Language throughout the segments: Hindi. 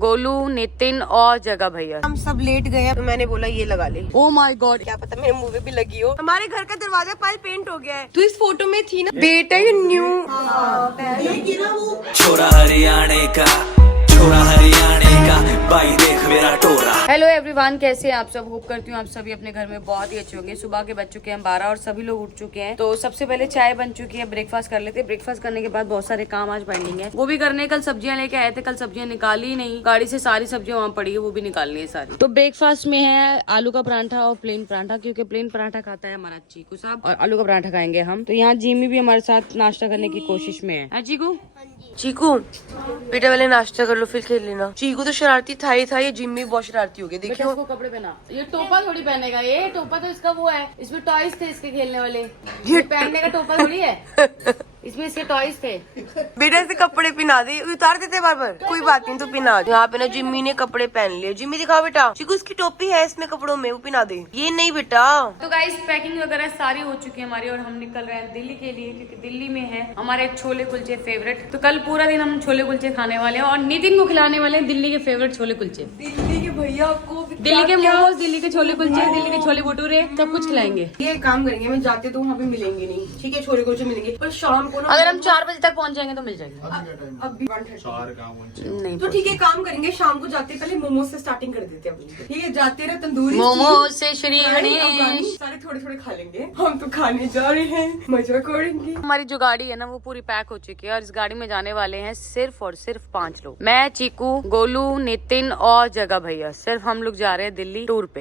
गोलू, नितिन और जगह भैया। हम सब लेट गए तो मैंने बोला ये लगा ले। ओ माय गॉड, क्या पता मेरे मुंह में भी लगी हो। हमारे घर का दरवाजा पाल पेंट हो गया है। तू इस फोटो में थी ना बेटा, ये न्यू छोरा हरियाणे का, छोरा हरियाणे का, भाई देख मेरा टोरा। हेलो एवरीवन, कैसे हैं आप सब। होप करती हूँ आप सभी अपने घर में बहुत ही अच्छे होंगे। सुबह के बज चुके हैं 12 और सभी लोग उठ चुके हैं। तो सबसे पहले चाय बन चुकी है, ब्रेकफास्ट कर लेते हैं। ब्रेकफास्ट करने के बाद बहुत सारे काम आज पेंडिंग है, वो भी करने। कल सब्जियां लेके आए थे, कल सब्जियां निकाली ही नहीं, गाड़ी से सारी सब्जियां वहाँ पड़ी है, वो भी निकालनी है सारी। तो ब्रेकफास्ट में है आलू का पराठा और प्लेन पराठा, क्योंकि प्लेन पराठा खाता है हमारा चीकू साहब और आलू का पराठा खाएंगे हम। तो यहाँ जिमी भी हमारे साथ नाश्ता करने की कोशिश में है। चीकू चीकू बेटा पहले नाश्ता कर लो फिर खेल लेना। चीकू तो शरारती था ही था, ये जिम्मी बहुत शरारती हो गई। देखियो इसको कपड़े पहना, ये टोपा थोड़ी पहनेगा, ये टोपा तो इसका वो है, इसमें टॉयज थे इसके खेलने वाले, ये पहनने का टोपा थोड़ी है, इसमें इसके टॉयज थे। बेटा से कपड़े पहना दे, उतार देते बार बार। कोई बात नहीं, तो पहना दे। यहाँ पे ना जिम्मी ने कपड़े पहन लिए। जिम्मी दिखाओ बेटा, चीकू उसकी टोपी है इसमें कपड़ों में, वो पहना दे। ये नहीं बेटा। तो गाइस पैकिंग वगैरह सारी हो चुकी है हमारी और हम निकल रहे हैं दिल्ली के लिए, क्योंकि दिल्ली में है हमारे छोले कुलचे फेवरेट। तो कल पूरा दिन हम छोले कुलचे खाने वाले हैं और नितिन को खिलाने वाले हैं दिल्ली के फेवरेट छोले कुलचे। दिल्ली के भैया को दिल्ली के मोमोज, दिल्ली के छोले कुलचे, दिल्ली के छोले भटूरे, सब कुछ खिलाएंगे। ये काम करेंगे, हमें जाते तो वहाँ पे मिलेंगे नहीं, ठीक है, छोले कुलचे मिलेंगे, पर शाम को ना अगर हम 4 बजे तक पहुंच जाएंगे तो मिल जाएंगे। अभी 1:30 नहीं तो ठीक है, काम करेंगे, शाम को जाते पहले मोमोज से स्टार्टिंग कर देते हैं अपनी, ठीक है। जाते रहे तंदूरी मोमोज से श्री सारे थोड़े थोड़े खा लेंगे। हम तो खाने जा रहे हैं, मजा करेंगे। हमारी जो गाड़ी है ना वो पूरी पैक हो चुकी है और इस गाड़ी में जाने वाले हैं सिर्फ और सिर्फ 5 लोग। मैं, चीकू, गोलू, नितिन और जगह भैया। सिर्फ हम लोग जा रहे हैं दिल्ली टूर पे।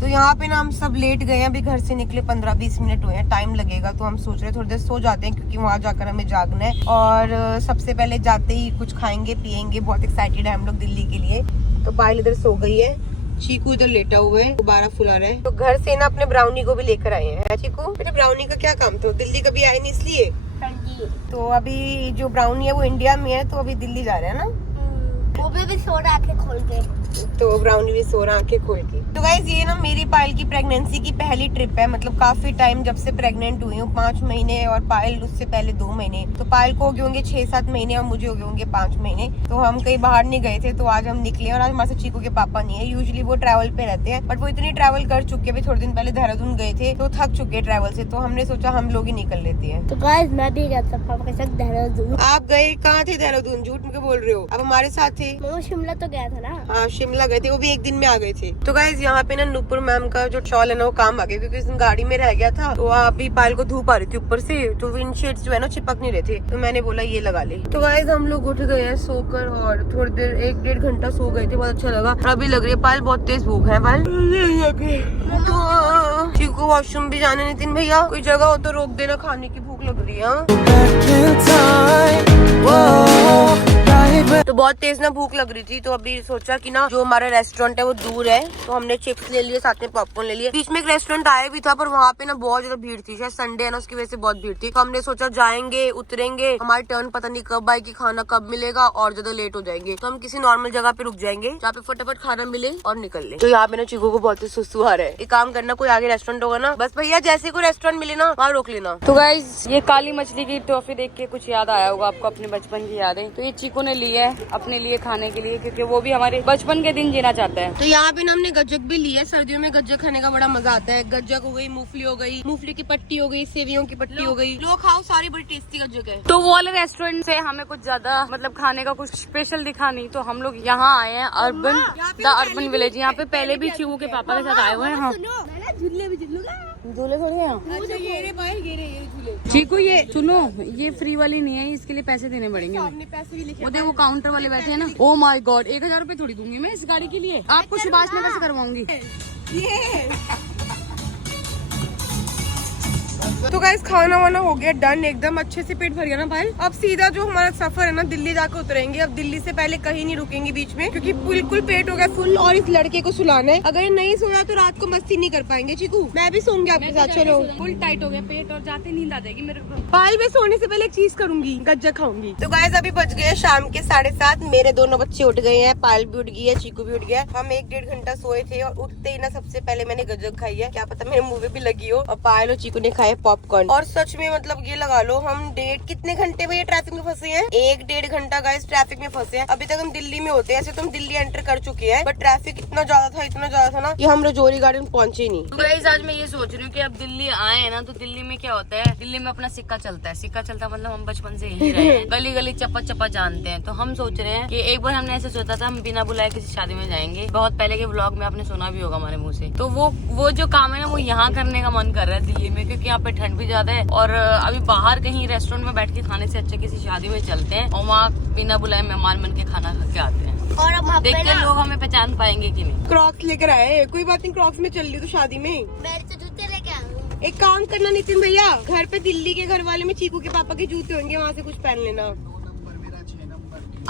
तो यहाँ पे ना हम सब लेट गए हैं, अभी घर से निकले 15-20 मिनट हुए हैं, टाइम लगेगा। तो हम सोच रहे हैं थोड़ी देर सो जाते हैं, क्योंकि वहाँ जाकर हमें जागना है। और सबसे पहले जाते ही कुछ खाएंगे पियेंगे। बहुत एक्साइटेड है हम लोग दिल्ली के लिए। तो पायल इधर सो गई है, चीकू इधर लेटा हुआ है, गुब्बारा फुला रहा है। तो घर से ना अपने ब्राउनी को भी लेकर आए हैं। चीकू बेटे, ब्राउनी का क्या काम था, दिल्ली कभी आए नहीं इसलिए। तो अभी जो ब्राउनी है वो इंडिया में है, तो अभी दिल्ली जा रहे हैं ना। वो भी सो रहा आंखें खोल के, तो ब्राउनी भी सो रहा आंखें खोल के। तो गाइस ये ना मेरी पायल की प्रेगनेंसी की पहली ट्रिप है, मतलब काफी टाइम जब से प्रेग्नेंट हुई हूँ, 5 महीने और पायल उससे पहले 2 महीने। तो पायल को हो गए होंगे 6-7 महीने और मुझे हो गए होंगे 5 महीने। तो हम कहीं बाहर नहीं गए थे, तो आज हम निकले। और आज हमारे साथ चीकू के पापा नहीं है, यूजुअली वो ट्रैवल पे रहते हैं, बट वो इतनी ट्रैवल कर चुके हैं। थोड़े दिन पहले देहरादून गए थे तो थक चुके हैं ट्रैवल से, तो हमने सोचा हम लोग ही निकल लेते हैं। तो गाइस मैं भी गया था पापा के साथ देहरादून। आप गए कहाँ थे देहरादून, झूठ मुझे बोल रहे हो। अब हमारे साथ थे। मैं शिमला तो गया था ना। हाँ शिमला गए थे, वो भी एक दिन में आ गए थे। तो गाइस यहाँ पे ना नुपुर मैम का जो शॉल है ना वो काम आ गया, क्योंकि उस दिन गाड़ी में रह गया था। तो अभी पायल को धूप आ रही थी ऊपर से, तो विंडशील्ड्स जो है ना चिपक नहीं रहे थे, तो मैंने बोला ये लगा ले। तो गाइस हम लोग उठ गए हैं सोकर और थोड़ी देर 1-1.5 घंटा सो गए थे, बहुत अच्छा लगा। और अभी लग रही है पायल बहुत तेज भूख है। पायल तो चीकू वॉशरूम भी जाने, नितिन भैया कोई जगह हो तो रोक देना, खाने की भूख लग रही है। तो बहुत तेज ना भूख लग रही थी, तो अभी सोचा कि ना जो हमारा रेस्टोरेंट है वो दूर है, तो हमने चिप्स ले लिए, साथ में पॉपकॉर्न ले लिए। बीच में एक रेस्टोरेंट आया भी था, पर वहाँ पे ना बहुत ज्यादा भीड़ थी, शायद संडे है ना उसकी वजह से बहुत भीड़ थी। तो हमने सोचा जाएंगे, उतरेंगे, हमारी टर्न पता नहीं कब आएगी, खाना कब मिलेगा और ज्यादा लेट हो जाएंगे, तो हम किसी नॉर्मल जगह पे रुक जाएंगे जहाँ पे फटाफट खाना मिले और निकल ले। तो यहाँ पे ना चीकू को बहुत ही सुसु आ रहा है। एक काम करना, कोई आगे रेस्टोरेंट होगा ना, बस भैया जैसे कोई रेस्टोरेंट मिले ना वहाँ रोक लेना। तो गाइस ये काली मछली की टॉफी देख के कुछ याद आया होगा आपको, अपने बचपन की यादें। तो ये चीकू ने ली है अपने लिए खाने के लिए, क्योंकि वो भी हमारे बचपन के दिन जीना चाहता है। तो यहाँ पे ना हमने गज्जक भी ली है, सर्दियों में गज्जक खाने का बड़ा मजा आता है। गज्जक हो गई, मूंगफली हो गई, मूंगफली की पट्टी हो गई, सेवियों की पट्टी हो गई, लो खाओ, सारी बड़ी टेस्टी गज्जक है। तो वो वाले रेस्टोरेंट से हमें कुछ ज्यादा मतलब खाने का कुछ स्पेशल दिखा नहीं, तो हम लोग यहाँ आए हैं अर्बन विलेज। यहाँ पे पहले भी चीकू के पापा के साथ आए हुए हैं। हाँ झूले भी झूलूंगा। झूले थोड़ी हैं अच्छा ये रे भाई, ये झूले। चीकू ये सुनो, ये फ्री वाली नहीं है, इसके लिए पैसे देने पड़ेंगे। हमने पैसे भी लिखे। वो देखो काउंटर वाले बैठे हैं ना। ओ माय गॉड, 1000 रुपए थोड़ी दूंगी मैं इस गाड़ी के लिए, आपको सुभाष नगर से करवाऊंगी। तो गाइस खाना वाना हो गया डन, एकदम अच्छे से पेट भर गया ना भाई। अब सीधा जो हमारा सफर है ना दिल्ली जाकर उतरेंगे। अब दिल्ली से पहले कहीं नहीं रुकेंगे बीच में, क्योंकि बिल्कुल पेट हो गया फुल और इस लड़के को सुलाना है। अगर नहीं सोया तो रात को मस्ती नहीं कर पाएंगे। चीकू मैं भी सोऊंगी आपके साथ, चलो। फुल टाइट हो गया पेट और जाते नींद आ जाएगी मेरे को। पायल में सोने से पहले एक चीज करूंगी, गज्जक खाऊंगी। तो गाइस अभी बज गए शाम के 7:30, मेरे दोनों बच्चे उठ गए हैं, पायल भी उठ गई है, चीकू भी उठ गया। हम 1-1.5 घंटा सोए थे और उठते ही ना सबसे पहले मैंने गज्जक खाई है, क्या पता मेरे मुंह में भी लगी हो। और पायल और चीकू ने खाए पॉपकॉर्न। और सच में मतलब ये लगा लो हम डेढ़ कितने घंटे में ये ट्रैफिक में फंसे हैं, 1-1.5 घंटा गाइस ट्रैफिक में फंसे हैं। अभी तक हम दिल्ली में होते हैं, ऐसे तो हम दिल्ली एंटर कर चुके हैं, बट ट्रैफिक इतना ज्यादा था ना कि हम रजौरी गार्डन पहुंचे ही नहीं। तो गाइस आज मैं ये सोच रही हूँ कि अब दिल्ली आए हैं ना, तो दिल्ली में क्या होता है, दिल्ली में अपना सिक्का चलता है। सिक्का चलता मतलब हम बचपन से यही रहे हैं, गली गली चप्पा चप्पा जानते हैं। तो हम सोच रहे हैं कि एक बार हमने ऐसे सोचा था हम बिना बुलाए किसी शादी में जाएंगे। बहुत पहले के व्लॉग में आपने सुना भी होगा हमारे मुंह से। तो वो जो काम है ना वो यहाँ करने का मन कर रहा है दिल्ली में, क्योंकि यहाँ पे ठंड भी ज्यादा है। और अभी बाहर कहीं रेस्टोरेंट में बैठ के खाने से अच्छा किसी शादी में चलते हैं और वहाँ बिना बुलाए मेहमान बन के खाना खा के आते हैं। और अब वहाँ पे देखते हैं ना लोग हमें पहचान पाएंगे कि नहीं। क्रॉक्स लेकर आए, कोई बात नहीं, क्रॉक्स में चल रही तो शादी में। मेरे तो जूते लेके आऊंगी। एक काम करना नितिन भैया, घर पे दिल्ली के घर वाले में चीकू के पापा के जूते होंगे, वहाँ से कुछ पहन लेना।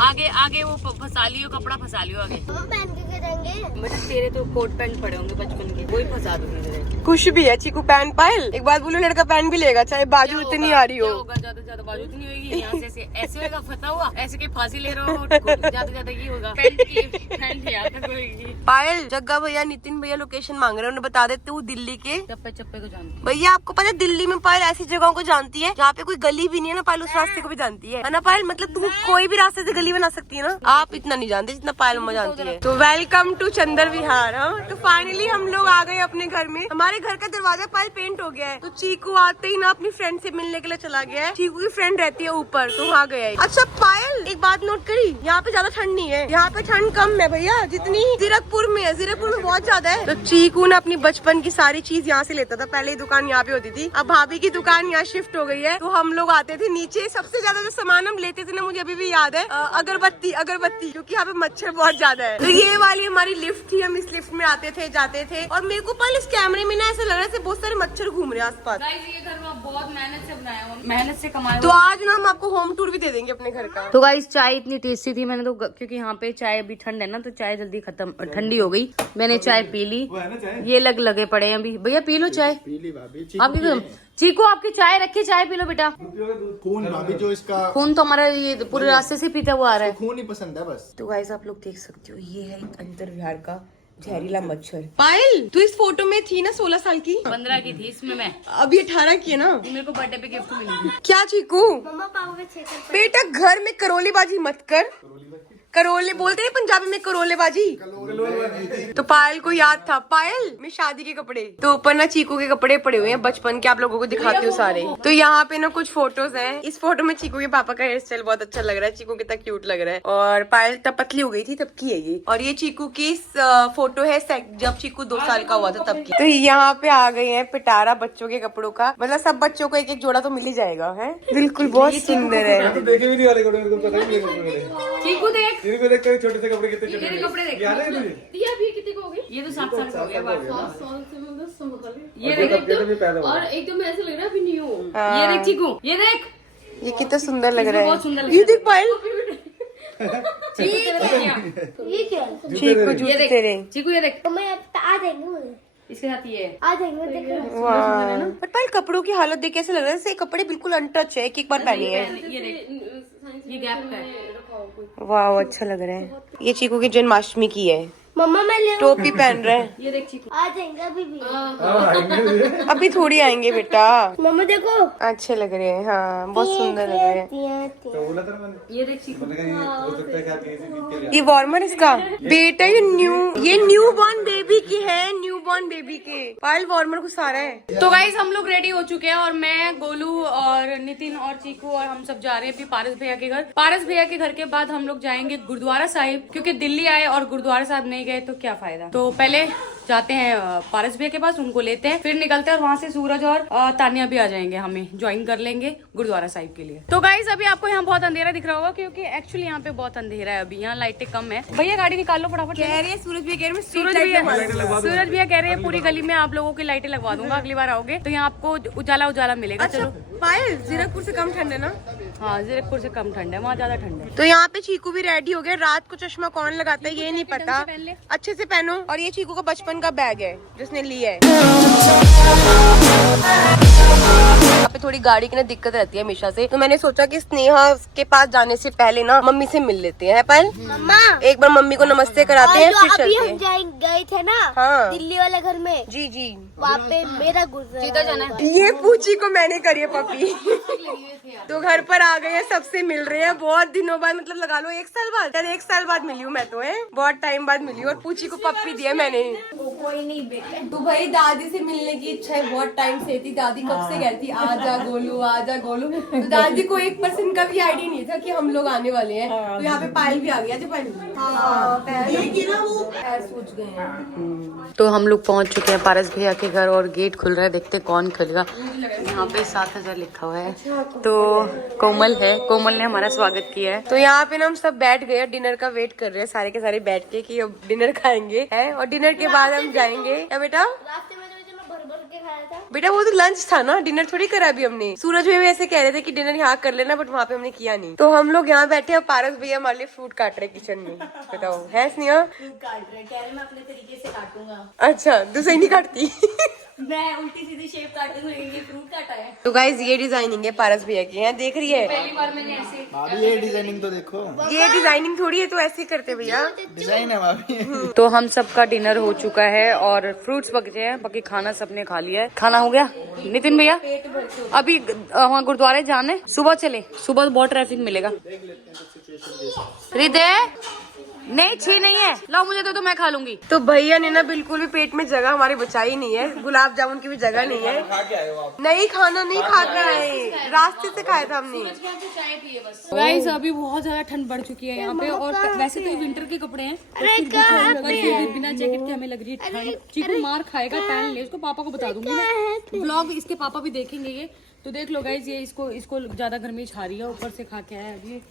आगे आगे वो फंसा लियो, कपड़ा फंसा लियो आगे। हम पहन के देंगे। मतलब तेरे तो कोट पैंट पड़े होंगे बचपन के, वही फंसा दूंगी तेरे। खुश भी है चीकू पहन पायल, एक बात बोलो लड़का पहन भी लेगा चाहे बाजू इतनी आ रही हो। क्या होगा, ज्यादा ज्यादा बाजू इतनी होगी, यहाँ से ऐसे होगा, फंसा हुआ ऐसे की फांसी ले रहा हो, ज्यादा ज्यादा ये होगा। पैंट यहाँ तक होगी। पायल, जग्गा भैया, नितिन भैया लोकेशन मांग रहे हैं, उन्हें बता देते हूँ दिल्ली के। चप्पे चप्पे को जानती भैया आपको पता है दिल्ली में पायल ऐसी जगहों को जानती है जहाँ पे कोई गली भी नहीं है ना, पायल उस रास्ते को भी जानती है ना पायल। मतलब तुम कोई भी रास्ते से गली बना सकती है ना, आप इतना नहीं जानते जितना पायल मम्मा जानती है। तो वेलकम टू चंदर विहार। तो फाइनली हम लोग आ गए अपने घर में। हमारे घर का दरवाजा पायल पेंट हो गया है, तो चीकू आते ही ना अपनी फ्रेंड से मिलने के लिए चला गया है। चीकू की फ्रेंड रहती है ऊपर, तो वहाँ गया है। अच्छा पायल, एक बात नोट करी, यहाँ पे ज्यादा ठंड नहीं है, यहाँ पे ठंड कम है भैया जितनी जीरकपुर में है। जीरकपुर में बहुत ज्यादा है। तो चीकू ने अपनी बचपन की सारी चीज यहाँ से लेता था, पहले ही दुकान यहाँ पे होती थी, अब भाभी की दुकान यहाँ शिफ्ट हो गई है। तो हम लोग आते थे नीचे, सबसे ज्यादा जो सामान हम लेते थे ना, मुझे अभी भी याद है, अगरबत्ती, क्योंकि यहाँ पे मच्छर बहुत ज्यादा है। तो ये वाली हमारी लिफ्ट थी, हम इस लिफ्ट में आते थे जाते थे। और मेरे को पहले इस कैमरे में ना ऐसा लग रहा है बहुत सारे मच्छर घूम रहे हैं आसपास। ये घर में बहुत मेहनत से बनाया हुआ, मेहनत से कमाया। तो आज ना हम आपको होम टूर भी दे देंगे अपने घर का। तो गाइस चाय इतनी टेस्टी थी, मैंने तो क्योंकि यहाँ पे चाय अभी ठंड है ना, तो चाय जल्दी खत्म, ठंडी हो गई। मैंने चाय पी ली, ये लगे पड़े हैं अभी। भैया पी लो चाय, आपकी चीकू आपकी चाय रखी, चाय पी लो बेटा। खून भाभी जो इसका खून तो हमारा ये पूरे रास्ते से पीता हुआ आ रहा है। खून ही पसंद है बस। तो गाइस आप लोग देख सकते हो, ये है अंतर विहार का जहरीला मच्छर। पायल तू इस फोटो में थी ना 16 साल की, 15 की थी इसमें मैं, अभी 18 की है ना। मेरे को बर्थडे पे गिफ्ट मिली थी। क्या चीकू, मम्मा पापा के छेकर बेटा घर में करोलेबाजी मत कर। करोले बोलते हैं पंजाबी में, करोलेबाजी। तो पायल को याद था, पायल में शादी के कपड़े, तो ऊपर ना चीकू के कपड़े पड़े हुए हैं बचपन के, आप लोगों को दिखाती हूँ सारे। तो यहाँ पे ना कुछ फोटोज हैं। इस फोटो में चीकू के पापा का हेयर स्टाइल बहुत अच्छा लग रहा है, चीकू कितना क्यूट लग रहा है। और पायल तब पतली हो गई थी तब की है ये। और ये चीकू की फोटो है जब चीकू 2 साल का हुआ था तब की। तो यहाँ पे आ गए हैं पिटारा बच्चों के कपड़ों का, मतलब सब बच्चों को एक एक जोड़ा तो मिल ही जाएगा है। बिल्कुल बहुत सुंदर है। देखे भी नहीं वाले कपड़े, मेरे को पता ही नहीं। चीकू देख, इनको देख कर छोटे से कपड़े कितने मेरे कपड़े देख, याद है तुझे? कितने को हो गए? ये तो 7 साल का हो गया। ये देख और एकदम ऐसा लग रहा है अभी न्यू। ये देख चीकू, ये देख, ये कितना सुंदर लग रहा बहुत सुंदर है। लग ये देख पायल, ये क्या चीकू जूते तेरे। चीकू ये देख, मम्मा आ जाएंगे मुझे, इसके साथ ये है। आ जाएंगे देखो। वाह, पर पायल कपड़ों की हालत देख कैसे लग रहा है, जैसे कपड़े बिल्कुल अनटच है, एक बार पहनी है। ये देख, ये गैप का है। वाह अच्छा लग रहा है। ये चीकू की जन्माष्टमी की है, मम्मा मैं ले टोपी पहन रहे हैं। ये देख चीकू, आ जाएंगे अभी भी। अभी थोड़ी आएंगे बेटा, मम्मा देखो अच्छे लग रहे हैं। हाँ बहुत सुंदर लग रहे हैं। बोला था मैंने, ये देख चीकू, मैंने कहा ये हो सकता है क्या किसी ये वार्मर इसका बेटा, ये न्यू बॉर्न बेबी की है, न्यू बॉर्न बेबी के। पायल वार्मर को सारा है। तो गाइस हम लोग रेडी हो चुके हैं और मैं, गोलू और नितिन और चीकू और हम सब जा रहे हैं अभी पारस भैया के घर। पारस भैया के घर के बाद हम लोग जाएंगे गुरुद्वारा साहिब, क्योंकि दिल्ली आए और गुरुद्वारा साहिब नहीं गए तो क्या फायदा। तो पहले जाते हैं पारस भैया के पास, उनको लेते हैं, फिर निकलते हैं और वहाँ से सूरज और तानिया भी आ जाएंगे, हमें ज्वाइन कर लेंगे गुरुद्वारा साहिब के लिए। तो गाइस अभी आपको यहाँ बहुत अंधेरा दिख रहा होगा, क्योंकि एक्चुअली यहाँ पे बहुत अंधेरा है अभी, यहाँ लाइटें कम है। भैया गाड़ी निकाल लो फटाफट। कह रही है सूरज भी, कह रहे हैं सूरज भैया कह रहे हैं पूरी गली में आप लोगों की लाइटें लगवा दूंगा, अगली बार आओगे तो यहाँ आपको उजाला उजाला मिलेगा। अच्छा चलो पायल, जीरकपुर से कम ठंड है ना? हाँ, जीरकपुर से कम ठंड है, वहाँ ज्यादा ठंड है। तो यहाँ पे चीकू भी रेडी हो गया। रात को चश्मा कौन लगाता है ये नहीं पता, अच्छे से पहनो। और ये चीकू का बचपन का बैग है जिसने लिया है। अब पे थोड़ी गाड़ी की ना दिक्कत रहती है हमेशा से, तो मैंने सोचा कि स्नेहा के पास जाने से पहले ना मम्मी से मिल लेते हैं। पर मम्मा एक बार मम्मी को नमस्ते कराते हैं, फिर अभी चलते हम हैं। गए थे ना हाँ। दिल्ली वाले घर में, जी जी, वहाँ पे मेरा गुजरा जाना ये पूछी को मैंने करी है पपी। तो घर पर आ गए हैं, सबसे मिल रहे हैं बहुत दिनों बाद, मतलब लगा लो 1 साल बाद, यार 1 साल बाद मिली हूँ मैं तो, है बहुत टाइम बाद मिली हूँ। और पूछी को पप्पी दिया मैंने। कोई नहीं बेटा। तो भाई दादी से मिलने की इच्छा है बहुत टाइम से थी। दादी कब से कहती आजा गोलू आजा गोलू, तो दादी को 1% का भी आइडिया नहीं था कि हम लोग आने वाले हैं। तो यहाँ पे पायल भी आ गया जो पायल सोच गए हैं। तो हम लोग पहुंच चुके हैं पारस भैया के घर और गेट खुल रहा है, देखते कौन खुलेगा। यहाँ पे 7,000 लिखा हुआ है। तो कोमल है, कोमल ने हमारा स्वागत किया है। तो यहाँ पे ना हम सब बैठ गए, डिनर का वेट कर रहे हैं सारे के सारे बैठ के कि अब डिनर खाएंगे है, और डिनर के बाद हम जाएंगे। क्या बेटा? रास्ते में जो मैं भर भर के खाया था। बेटा वो तो लंच था ना, डिनर थोड़ी करा अभी हमने। सूरज भैया भी ऐसे कह रहे थे कि डिनर यहाँ कर लेना, बट वहाँ पे हमने किया नहीं। तो हम लोग यहाँ बैठे हैं, पारस भैया हमारे लिए फ्रूट काट रहे किचन में। बताओ है स्नेहा? काट रहे कह रहे मैं अपने तरीके से काटूंगा, अच्छा तू सही नहीं काटती। मैं उल्टी सीधी शेप काट दूंगी, ये फ्रूट काटा है। तो गाइज ये डिजाइनिंग है पारस भैया की, है देख रही है? पहली बार मैंने ऐसे भाभी ये डिजाइनिंग तो देखो, ये डिजाइनिंग थोड़ी है, तो ऐसे करते भैया। डिजाइन है भाभी। तो हम सबका डिनर हो चुका है और फ्रूट्स बचे हैं, बाकी खाना सबने खा लिया है। खाना हो गया नितिन भैया? अभी वहाँ गुरुद्वारे जाना है, सुबह चले, सुबह तो बहुत ट्रैफिक मिलेगा। हृदय नहीं छी नहीं है, लाओ मुझे तो मैं खा लूंगी। तो भैया ने ना बिल्कुल भी पेट में जगह हमारी बचाई नहीं है, गुलाब जामुन की भी जगह नहीं है। नहीं खाना नहीं खा कर आए, रास्ते से खाया था हमने। गाइस अभी बहुत ज्यादा ठंड बढ़ चुकी है यहाँ पे, और वैसे तो ये विंटर के कपड़े हैं, पर फिर भी बिना जैकेट के हमें लग रही है ठंड। चीकू मार खाएगा, पहन ले उसको, पापा को बता दूंगी मैं। ब्लॉग इसके पापा भी देखेंगे ये, तो देख लो गाइस। ये इसको ज्यादा गर्मी छा रही है, ऊपर से खा के आया अभी,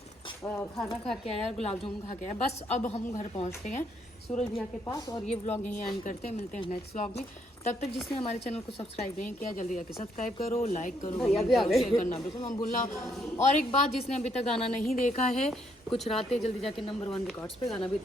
खाना खा के आया, गुलाब जामुन खा के आया। बस अब हम घर पहुंचते हैं सूरज भैया के पास, और ये व्लॉग यहीं एंड करते हैं। मिलते हैं नेक्स्ट व्लॉग में। तब तक जिसने हमारे चैनल को सब्सक्राइब नहीं किया जल्दी जाके सब्सक्राइब करो, लाइक करो, शेयर करना बिल्कुल मत भूलना। और एक बात, जिसने अभी तक गाना नहीं देखा है कुछ रातें, जल्दी जाके नंबर 1 रिकॉर्ड्स पे गाना भी